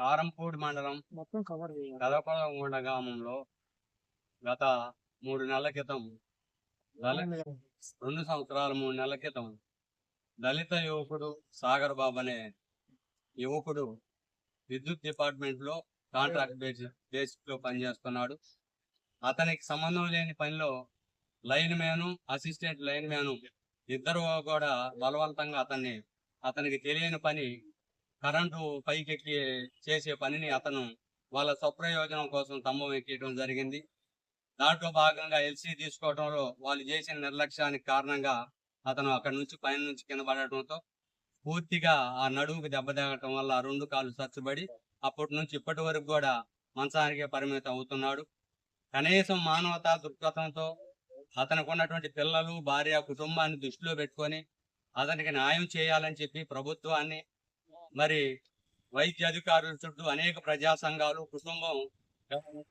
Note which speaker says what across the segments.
Speaker 1: కారంపూడి మండలం
Speaker 2: మొత్తం కవర్
Speaker 1: గ్రామంలో గత మూడు నెలల క్రితం రెండు సంవత్సరాల మూడు నెలల క్రితం దళిత యువకుడు సాగర్ బాబు అనే యువకుడు విద్యుత్ డిపార్ట్మెంట్లో కాంట్రాక్ట్ బేసిస్ బేసిక్లో పనిచేస్తున్నాడు. అతనికి సంబంధం లేని పనిలో lineman assistant lineman ఇద్దరు కూడా బలవంతంగా అతన్ని అతనికి తెలియని పని కరెంటు పైకెక్కి చేసే పనిని అతను వాళ్ళ స్వప్రయోజనం కోసం స్తంభం ఎక్కియడం జరిగింది. దాంట్లో భాగంగా ఎల్సీ తీసుకోవడంలో వాళ్ళు చేసిన నిర్లక్ష్యానికి కారణంగా అతను అక్కడి నుంచి పైన నుంచి కింద పడటంతో పూర్తిగా ఆ నడుముకి దెబ్బ తగలటం వల్ల రెండు కాళ్ళు సచ్చుబడి అప్పటి నుంచి ఇప్పటి వరకు కూడా మంచానికే పరిమితం అవుతున్నాడు. కనీసం మానవతా దృక్పథంతో అతనికి ఉన్నటువంటి పిల్లలు భార్య కుటుంబాన్ని దృష్టిలో పెట్టుకొని అతనికి న్యాయం చేయాలని చెప్పి ప్రభుత్వాన్ని మరి వైద్య అధికారుల చుట్టూ అనేక ప్రజా సంఘాలు కుటుంబం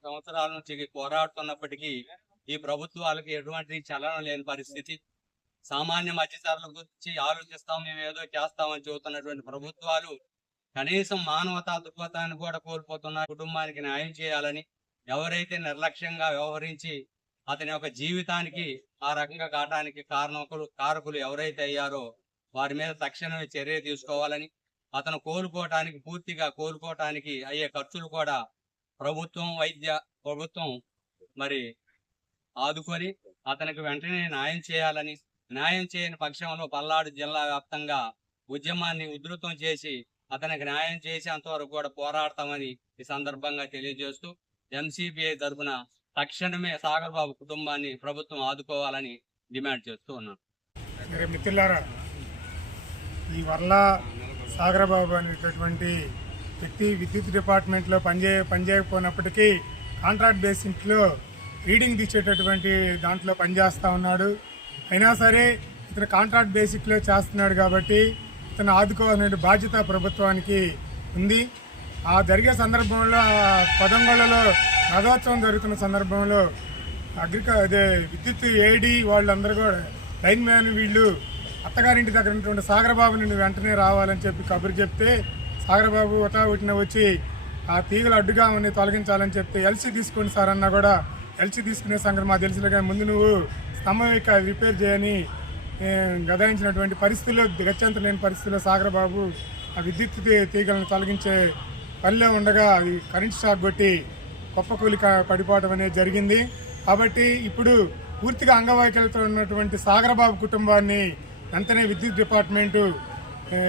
Speaker 1: సంవత్సరాల నుంచి పోరాడుతున్నప్పటికీ ఈ ప్రభుత్వాలకి ఎటువంటి చలనం లేని పరిస్థితి. సామాన్య మధ్యతరల గురించి ఆలోచిస్తాం మేము ఏదో చేస్తామని చెబుతున్నటువంటి ప్రభుత్వాలు కనీసం మానవతా దృక్పథాన్ని కూడా కోల్పోతున్న కుటుంబానికి న్యాయం చేయాలని ఎవరైతే నిర్లక్ష్యంగా వ్యవహరించి అతని యొక్క జీవితానికి ఆ రకంగా కావడానికి కారణకులు కారకులు ఎవరైతే అయ్యారో వారి మీద తక్షణమే చర్య తీసుకోవాలని అతను కోలుకోవటానికి పూర్తిగా కోలుకోవటానికి అయ్యే ఖర్చులు కూడా ప్రభుత్వం వైద్య ప్రభుత్వం మరి ఆదుకొని అతనికి వెంటనే న్యాయం చేయాలని న్యాయం చేయని పక్షంలో పల్నాడు జిల్లా వ్యాప్తంగా ఉద్యమాన్ని ఉధృతం చేసి అతనికి న్యాయం చేసేంతవరకు కూడా పోరాడతామని ఈ సందర్భంగా తెలియజేస్తూ ఎంసీబీఐ తరఫున తక్షణమే సాగర్ బాబు కుటుంబాన్ని ప్రభుత్వం ఆదుకోవాలని డిమాండ్ చేస్తూ ఉన్నాను.
Speaker 2: మిత్రులారా ఈ వర్ల సాగరబాబు అనేటటువంటి వ్యక్తి విద్యుత్ డిపార్ట్మెంట్లో పనిచే పనిచేయకపోయినప్పటికీ కాంట్రాక్ట్ బేసిస్లో రీడింగ్ తీసేటటువంటి దాంట్లో పనిచేస్తూ ఉన్నాడు. అయినా సరే ఇతను కాంట్రాక్ట్ బేసిక్లో చేస్తున్నాడు కాబట్టి ఇతను ఆదుకోవాలనే బాధ్యత ప్రభుత్వానికి ఉంది. ఆ జరిగే సందర్భంలో ఆ పదంగొండలో రథోత్సవం జరుగుతున్న సందర్భంలో అగ్రిక అదే విద్యుత్ ఏడీ వాళ్ళందరూ కూడా లైన్ మ్యాన్ వీళ్ళు అత్తగారింటి దగ్గర ఉన్నటువంటి సాగరబాబు నువ్వు వెంటనే రావాలని చెప్పి కబురు చెప్తే సాగరబాబు ఒకటిన వచ్చి ఆ తీగలు అడ్డుగా ఉన్నాయి తొలగించాలని చెప్తే ఎల్సీ తీసుకోండి సార్ అన్నా కూడా ఎల్సీ తీసుకునే సంగతి మాకు తెలిసిన కానీ ముందు నువ్వు స్తంభం యొక్క రిపేర్ చేయని గదాయించినటువంటి పరిస్థితుల్లో గత్యంతరం లేని పరిస్థితుల్లో సాగరబాబు ఆ విద్యుత్ తీ- తీగలను తొలగించే పనిలో ఉండగా అది కరెంట్ షాక్ కొట్టి కుప్పకూలి పడిపోవడం అనేది జరిగింది. కాబట్టి ఇప్పుడు పూర్తిగా అంగవైకల్యంతో ఉన్నటువంటి సాగరబాబు కుటుంబాన్ని వెంటనే విద్యుత్ డిపార్ట్మెంటు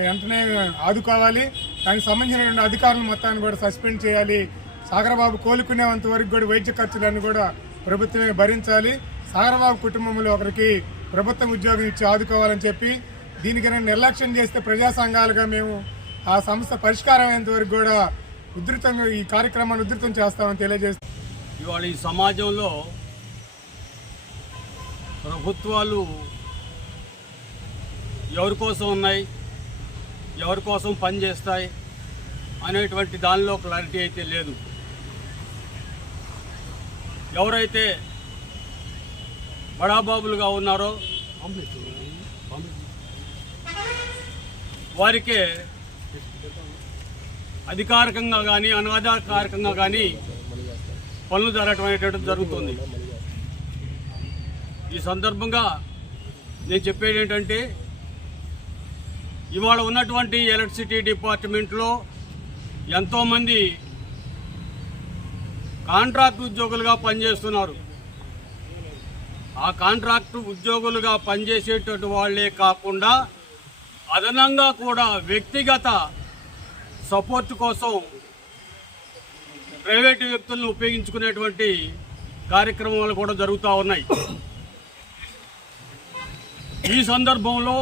Speaker 2: వెంటనే ఆదుకోవాలి దానికి సంబంధించినటువంటి అధికారులు మొత్తాన్ని కూడా సస్పెండ్ చేయాలి. సాగరబాబు కోలుకునేంత వరకు కూడా వైద్య ఖర్చులన్నీ కూడా ప్రభుత్వమే భరించాలి. సాగరబాబు కుటుంబంలో ఒకరికి ప్రభుత్వం ఉద్యోగం ఇచ్చి ఆదుకోవాలని చెప్పి దీనికి నిర్లక్ష్యం చేస్తే ప్రజా సంఘాలుగా మేము ఆ సంస్థ పరిష్కారం అయ్యేంత వరకు కూడా ఉధృతంగా ఈ కార్యక్రమాన్ని ఉధృతం చేస్తామని తెలియజేస్తాం
Speaker 1: ఇవాళ ఈ సమాజంలో ప్రభుత్వాలు ఎవరి కోసం ఉన్నాయి ఎవరి కోసం పనిచేస్తాయి అనేటువంటి దానిలో క్లారిటీ అయితే లేదు. ఎవరైతే బడాబాబులుగా ఉన్నారో వారికే అధికారికంగా కానీ అనధికారికంగా కానీ పనులు జరగటం అనేటటువంటి జరుగుతుంది. ఈ సందర్భంగా నేను చెప్పేది ఏంటంటే ఇవాళ ఉన్నటువంటి ఎలక్ట్రిసిటీ డిపార్ట్మెంట్లో ఎంతోమంది కాంట్రాక్ట్ ఉద్యోగులుగా పనిచేస్తున్నారు. ఆ కాంట్రాక్ట్ ఉద్యోగులుగా పనిచేసేటటువంటి వాళ్ళే కాకుండా అదనంగా కూడా వ్యక్తిగత సపోర్ట్ కోసం ప్రైవేటు వ్యక్తులను ఉపయోగించుకునేటువంటి కార్యక్రమాలు కూడా జరుగుతూ ఉన్నాయి. ఈ సందర్భంలో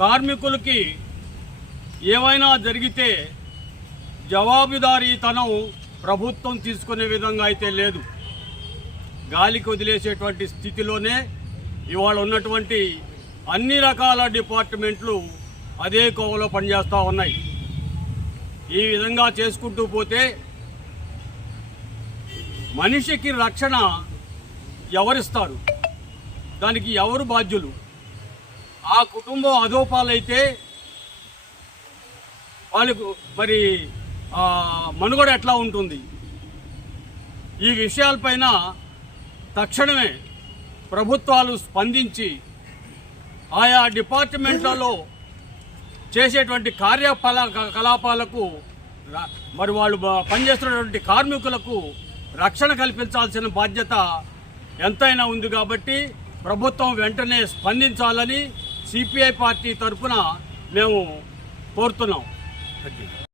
Speaker 1: కార్మికులకి ఏమైనా జరిగితే జవాబుదారీతనం ప్రభుత్వం తీసుకునే విధంగా అయితే లేదు. గాలికి వదిలేసేటువంటి స్థితిలోనే ఇవాళ ఉన్నటువంటి అన్ని రకాల డిపార్ట్మెంట్లు అదే కోవలో పనిచేస్తూ ఉన్నాయి. ఈ విధంగా చేసుకుంటూ పోతే మనిషికి రక్షణ ఎవరిస్తారు? దానికి ఎవరు బాధ్యులు? ఆ కుటుంబం అధోపాలైతే
Speaker 3: వాళ్ళకు మరి మనుగడ ఎట్లా ఉంటుంది? ఈ విషయాలపైన తక్షణమే ప్రభుత్వాలు స్పందించి ఆయా డిపార్ట్మెంట్లలో చేసేటువంటి కార్యకలా కలాపాలకు మరి వాళ్ళు పనిచేస్తున్నటువంటి కార్మికులకు రక్షణ కల్పించాల్సిన బాధ్యత ఎంతైనా ఉంది కాబట్టి ప్రభుత్వం వెంటనే స్పందించాలని సిపిఐ పార్టీ తరఫున మేము కోరుతున్నాం.